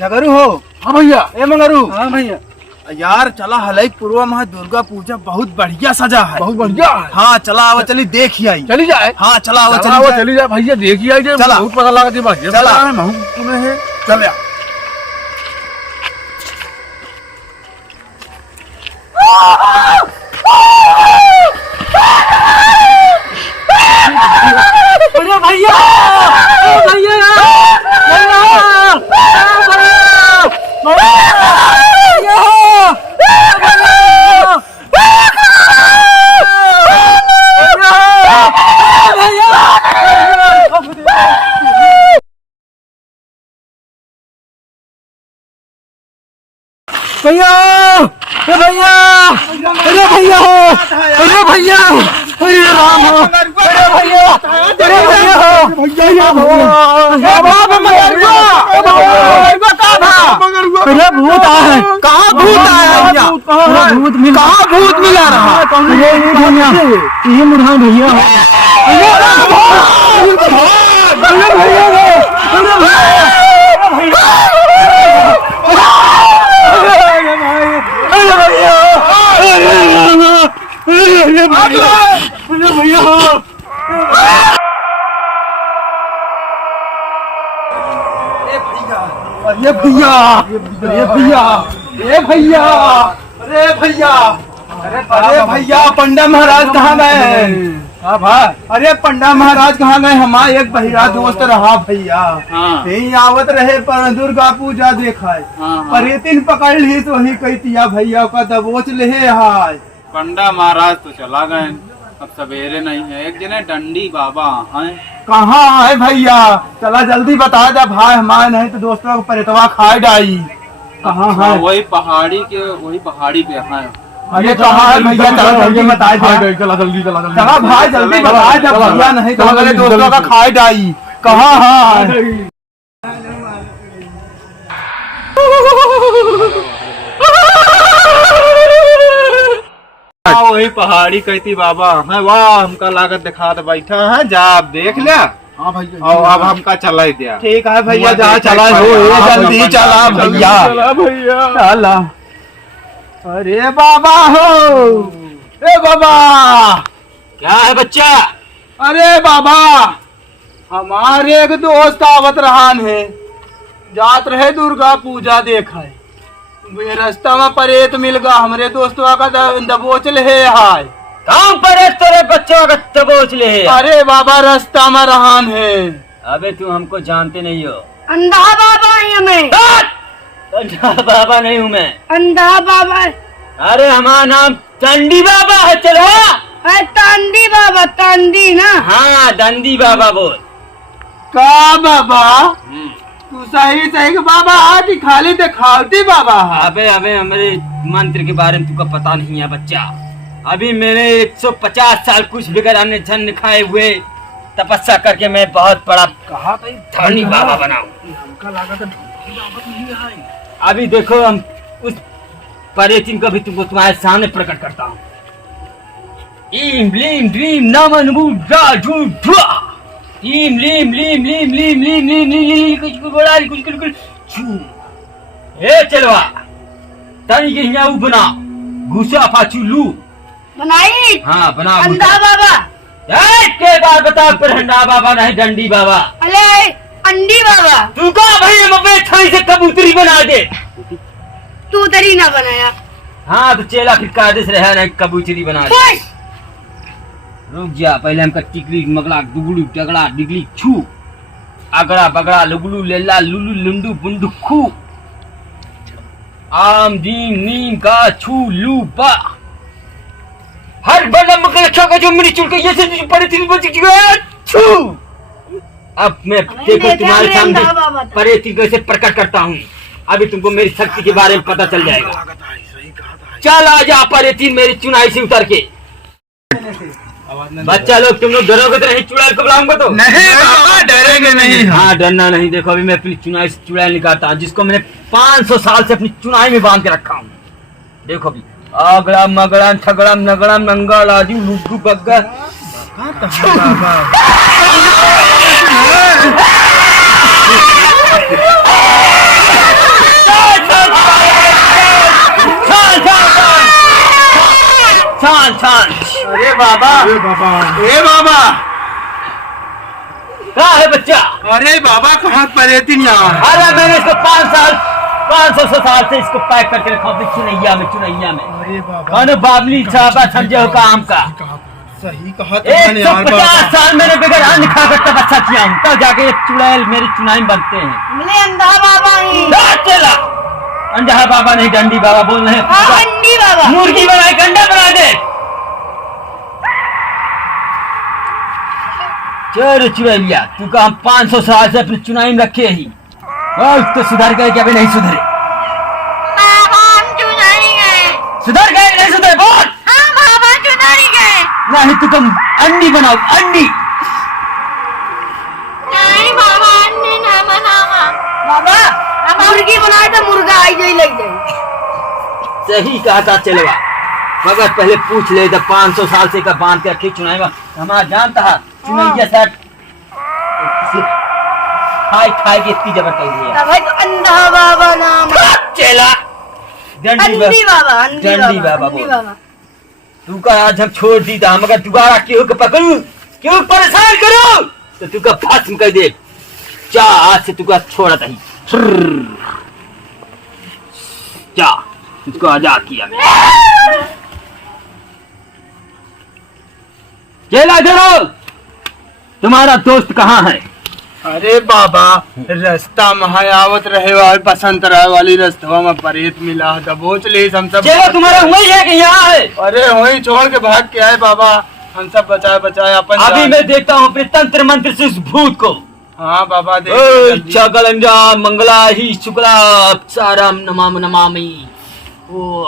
झगरू हो। हाँ भैया। ए मंगरू। हाँ भैया। यार चला हलई पूर्वा महा दुर्गा पूजा बहुत बढ़िया सजा है। बहुत बढ़िया है। हाँ चला आवा चली देख ही आई। चली जाए। हाँ चला आवा चली जाए भैया, देखिए आई चला। बहुत पता लगा भैया चला है। चल या। अरे भैया भैया भैया भैया अरे भैया हो, अरे भैया, अरे राम हो, अरे भैया, अरे भैया हो, भैया हो, अरे भूत आया। कहाँ भूत आया? भूत मिला, कहाँ भूत मिला रहा? ये मुढ़ा भैया अरे भैया, अरे भैया, अरे भैया, अरे भैया, अरे भैया, पंडा महाराज कहाँ गए? हाँ भाई। अरे पंडा महाराज कहाँ गए? हमारा एक बहिरा दोस्त रहा भैया। यही आवत रहे पर दुर्गा पूजा देखा है। पर ये तीन पकड़ ली तो ही कहतिया भैया का दबोच ले हाय। पंडा महाराज तो चला गए, अब सवेरे नहीं है। एक जने डंडी बाबा हैं। कहाँ है भैया? चला जल्दी बता दे भाई, हमारे नहीं तो दोस्तों को परेतवा खाए डाई। कहाँ है? वही पहाड़ी पे है। अरे कहाँ है भैया? चला जल्दी बता दे। चला जल्दी, चला जल्दी, चला भाई जल्दी बता दे भैया, नहीं तो मेरे दोस्तों का खाए डाई। कहाँ है? वही पहाड़ी कहती बाबा है। वाह, हमका लागत दिखा तो बैठा है। जा आप देख लिया। हाँ भैया। और अब हमका चला ही दिया। ठीक है भैया, जा चला हो, जल्दी चला भैया, चला भैया, चला। अरे बाबा हो, ए बाबा। क्या है बच्चा? अरे बाबा, हमारे एक दोस्त आवत रहान है, जात रहे दुर्गा पूजा देखा है। वे रास्ता में परेत मिल गया, हमरे दोस्तों का दबोच ले हाय। कहाँ पर तेरे बच्चों का दबोच ले है? अरे बाबा रास्ता में रहान है। अबे तू हमको जानते नहीं हो। अंधा बाबा है मैं। अंधा बाबा नहीं हूँ मैं। अंधा बाबा। अरे हमारा नाम चंडी बाबा है। चलो तांदी बाबा, तांदी ना। हाँ, दंदी बाबा बोल। का बाबा तू सही सही के बाबा है कि खाली दिखावटी बाबा है? अबे अबे हमारे मंत्र के बारे में तुमको पता नहीं है बच्चा। अभी मैंने 150 साल कुछ बिगड़ अन्य जन खाए हुए तपस्या करके मैं बहुत बड़ा धनी बाबा बनाऊं। अभी देखो, हम उस परेतिन को भी तुमको तुम्हारे सामने प्रकट करता हूँ। ईम लीम ड्रीम नमन बुद्धा झूठा। ईम लीम लीम लीम लीम लीम लीम लीम कुछ बोला कुछ कुछ छू। ए चलवा तनी के हियाऊ बना घुसा फाचू लू बनाई। हाँ बना। अंधा बाबा। के बार बता, पर अंडा बाबा नहीं डंडी बाबा। अरे अंडी बाबा। तू कहा भाई मम्मी थाई से कबूतरी बना दे। तू तरी ना बनाया। हाँ तो चेला फिर कायदे रहा नहीं, कबूतरी बना दे। रुक जा, पहले हमका टिकली मगला दुगलू टगड़ा डिगली छू अगड़ा बगड़ा लुगलू लेला लुलू लुंडू बुंदू खू आम दीम नीम का छू लू बा हर बलम का रखा का जो मेरी चुल के ये से पड़े थी बच गया छू। अब मैं देखो तुम्हारे सामने परेती को ऐसे प्रकट करता हूँ। अभी तुमको मेरी शक्ति के बारे में पता चल जाएगा। चल आ जा परेती मेरी चुनाई से उतर के। बच्चा लोग तुम लोग डरोगे तो नहीं? चुड़ैल को बुलाऊंगा तो नहीं बाबा, डरेंगे नहीं। हाँ डरना नहीं। देखो अभी मैं अपनी चुनाई से चुड़ैल निकालता हूँ, जिसको मैंने 500 साल से अपनी चुनाई में बांध के रखा हूँ। देखो अभी आगड़ा मगड़ा ठगड़ा नगड़ा नंगा लाजू लुगू बग्गा। बाबा अरे बाबा ए बाबा कहाँ है बच्चा? अरे बाबा कहाँ परेती नहीं आ अरे मैंने इसको 500 साल से इसको पैक करके रखा हूँ चुनैया में। अरे बाबा कौन बाबली साहबा समझे हो काम का? सही कहा तुमने यार 150 बाबा। साल मैंने बगैर अन्न खाकर तब अच्छा किया हूँ, तब जाके एक चुड़ैल मेरी चुनाई बनते हैं। हमने अंधा बाबा ही। चला अंधा बाबा नहीं डंडी बाबा बोल रहे हाँ हैं। अंडी बाबा। मुर्गी बनाई अंडा बना दे। चल चुड़ैलिया तू का हम 500 साल से अपनी चुनाई में रखे ही और तो सुधर गए क्या? नहीं सुधरे। बाबा हम चुनारी गए। सुधर गए नहीं सुधरे? बोल। हाँ बाबा चुनारी गए। नहीं तो तुम अंडी बनाओ अंडी। नहीं बाबा अंडी ना बनावा। बाबा हम मुर्गी बनाए तो मुर्गा आई जाई लग जाए। सही कहा था चलवा, मगर पहले पूछ ले तो 500 साल से का बांध के रखी चुनाई में हमारा जानता है चुनैया सेट खाई के इतनी जबर कर दिया। भाई तो अंधा बाबा नाम। चला अंडी बाबा डंडी बाबा अंडी बोल। बाबा। तू का आज हम छोड़ दी था मगर दोबारा क्यों के पकड़ू क्यों परेशान करो तो तू का भस्म कर दे। जा आज से तू का छोड़ा था जा तुझको आजाद किया मैंने। चला करो तुम्हारा दोस्त कहाँ है? अरे बाबा रास्ता महायावत रहे वाली बसंत रहे वाली रास्ता में परेत मिला दबोच ले हम सब। चलो तुम्हारा वही है कि यहाँ है? अरे वही छोड़ के भाग के आए बाबा, हम सब बचाए अपन अभी जान। मैं देखता हूँ अपने तंत्र मंत्र से उस भूत को। हाँ बाबा देख ओय जल्दी। चगलंजा मंगला ही शुक्ला सारम नमाम नमामि। ओ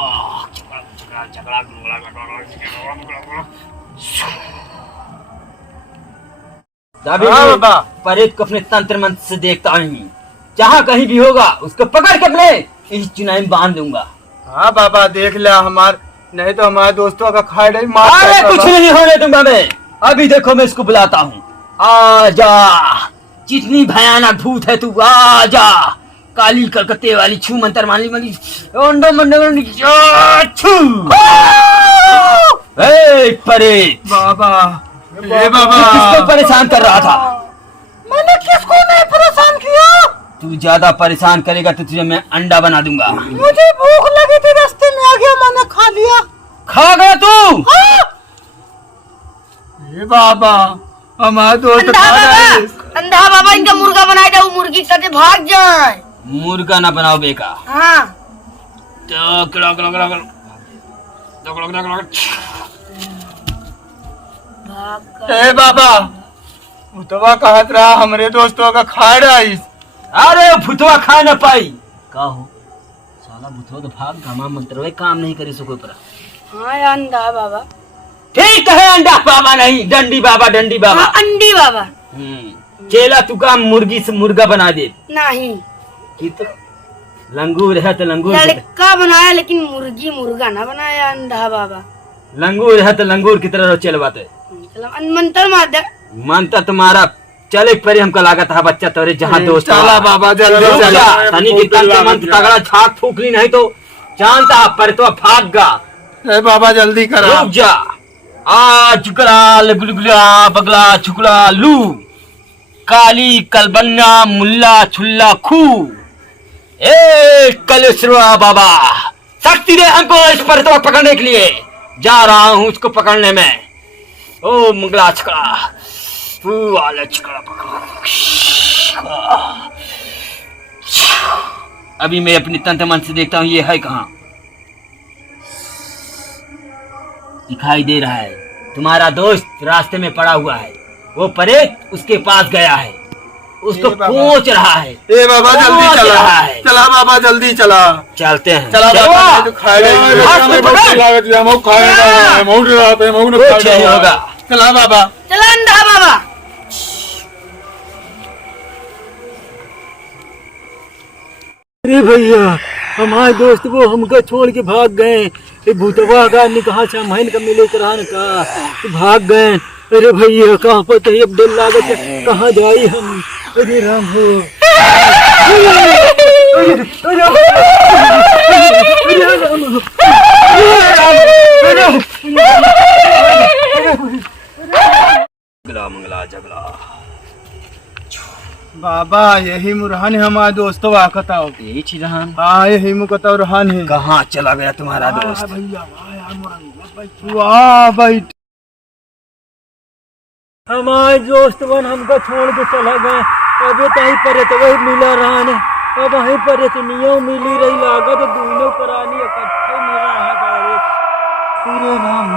अभी हाँ मैं बाबा। परेत को अपने तंत्र मंत्र से देखता नहीं, जहाँ कहीं भी होगा उसको पकड़ के अपने इस चुनाई में बांध दूंगा। हाँ बाबा देख लिया हमार, नहीं तो हमारे दोस्तों का खाए नहीं मार अरे देगा कुछ बाबा। नहीं होने दूंगा मैं। अभी देखो मैं इसको बुलाता हूँ। आजा जितनी भयानक भूत है तू आजा। काली कलकत्ते वाली छू मंतर माली माली ओंडो मंडो छू। ए परेत बाबा ये तू बाबा किसको परेशान कर रहा था? मैंने किसको नहीं परेशान किया? तू ज्यादा परेशान करेगा तो तुझे मैं अंडा बना दूंगा। मुझे भूख लगी थी रास्ते में आ गया मैंने खा लिया। खा गया तू? ये बाबा हमारे दोस्त अंधा खा रहे हैं। बाबा अंधा बाबा इनका मुर्गा बनाए जाओ, मुर्गी करके भाग जाए। मुर्गा ना बनाओ बेका। हाँ तो ए बाबा उतवा कहत रहा हमरे दोस्तों का खा रही। अरे भूतवा खा न पाई का हो साला भूतवा तो भाग घमा मंत्र काम नहीं करी सको पर। हाँ या अंधा बाबा। ठीक है अंडा बाबा नहीं डंडी बाबा डंडी बाबा। हाँ अंडी बाबा। चेला तू का मुर्गी से मुर्गा बना दे नहीं कि तो लंगूर है तो लंगूर लड़का बनाया लेकिन मुर्गी मुर्गा ना बनाया अंधा बाबा। लंगूर है तो लंगूर की तरह चल बात मंत्र मार दे। मानता तुम्हारा चले परे हमका लागत है बच्चा तोरे जहाँ दोस्त चला बाबा जल्दी रुक चला। जा, तनी की तंत्र मंत्र तगड़ा झाग फूक ली नहीं तो जानता पर तो भाग गा। ए बाबा जल्दी करा। रुक जा आ चुकला लगुलगुला बगला छुकला लू काली कलबन्ना मुल्ला छुल्ला खू। ए कलेश्वरा बाबा शक्ति दे हमको इस पर तो पकड़ने के लिए जा रहा हूँ उसको पकड़ने में। ओ मंगला छुकला वाला छुकला पकड़ा। अभी मैं अपनी तंत्र मन से देखता हूँ ये है कहाँ। दिखाई दे रहा है तुम्हारा दोस्त रास्ते में पड़ा हुआ है। वो परेत उसके पास गया है, उसको ए बाबा। पूछ रहा है। ए बाबा जल्दी पूछ चला। रहा है। चला बाबा जल्दी चला। चलते हैं चला चलो। बाबा नहीं तो खाएगा। हाथ में पकड़। कुछ नहीं होगा। चला बाबा। चला अंधा बाबा। अरे भैया हमारे दोस्त वो हमको छोड़ के भाग गए। ये भूतवा का ने कहा सामान का मिले करान का तो भाग गए। अरे भैया कहाँ पर तो अब डर लागत है, कहाँ जाई हम। अरे राम हो बाबा यही मुरहन है हमारे दोस्तों आकताओ। यही चीज रहन। हाँ यही मुकता रहन है। कहाँ चला गया तुम्हारा दोस्त? भैया वाह भाई हमारे दोस्त बन हमको छोड़ के चला गए। अबे तही पर तो वही मिला रहा ने। अब वहीं पर तो नियो मिली रही लागत दोनों प्राणी इकट्ठे मिल रहा है। पूरे राम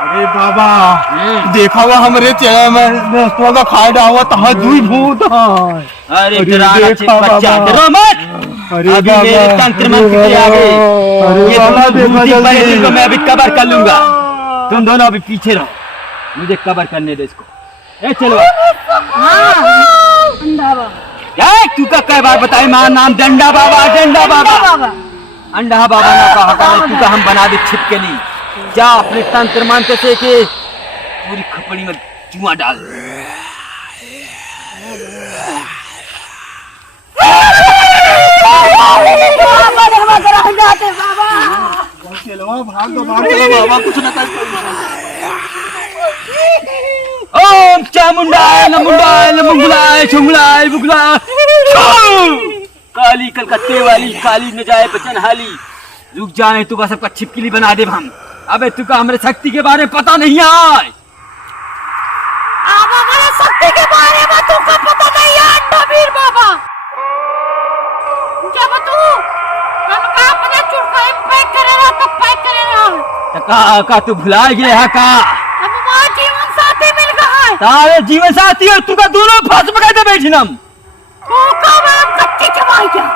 अरे बाबा देखा हुआ हमरे चेहरे में दोस्तों का खाए डावा तहा दुई भूत है। अरे अरे डराना देखा चित बच्चा, बाबा। डरो मत। अरे अभी बाबा, मेरे तंत्र मंत्र के आगे अरे ये बाबा, दोनों देखा भूती जल्दी। परेती को मैं अभी कवर कर लूंगा। तुम दोनों अभी पीछे रहो, मुझे कवर करने दो इसको। ए चलो। तू का कई बार बताए मां नाम डंडा बाबा, डंडा बाबा, अंडा बाबा ना कहा कर तू का हम बना दे छिपकली। जा अपने तंत्र मंत्र से के पूरी खपड़ी में चूहा डाल। चलो भाग दो बाबा कुछ ना कर। ओम चामुंडाय नमुंडाय नमुंगलाय छुंगलाय बुगलाय काली कलकत्ते वाली काली न जाए बचन हाली। रुक जाए तू बस सबका छिपकली बना दे हम। अबे तू का हमारे शक्ति के बारे में पता नहीं है। अब हमारे शक्ति के बारे में तुमको पता नहीं है अंडा वीर बाबा। जब तू हमका अपने चुटकाई पैक करे रहा तो पैक करे रहा। का तू भुला गया है का? अब हमारा जीवन साथी मिल गया है। तारे जीवन साथी और तू का दोनों फांस पकड़ दे बैठनम। तू का नाम कच्ची चबाई जा।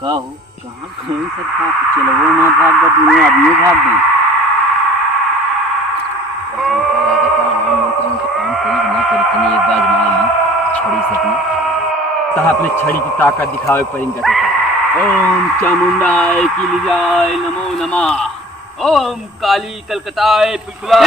का हो कहां गए सब का? चलो वो ना भाग गए दोनों आदमी भाग गए। अपने छड़ी की ताकत दिखावे पर इनका ओम चामुंडाय किलिजाय नमो नमः। ओम काली कलकताय पिकुलाय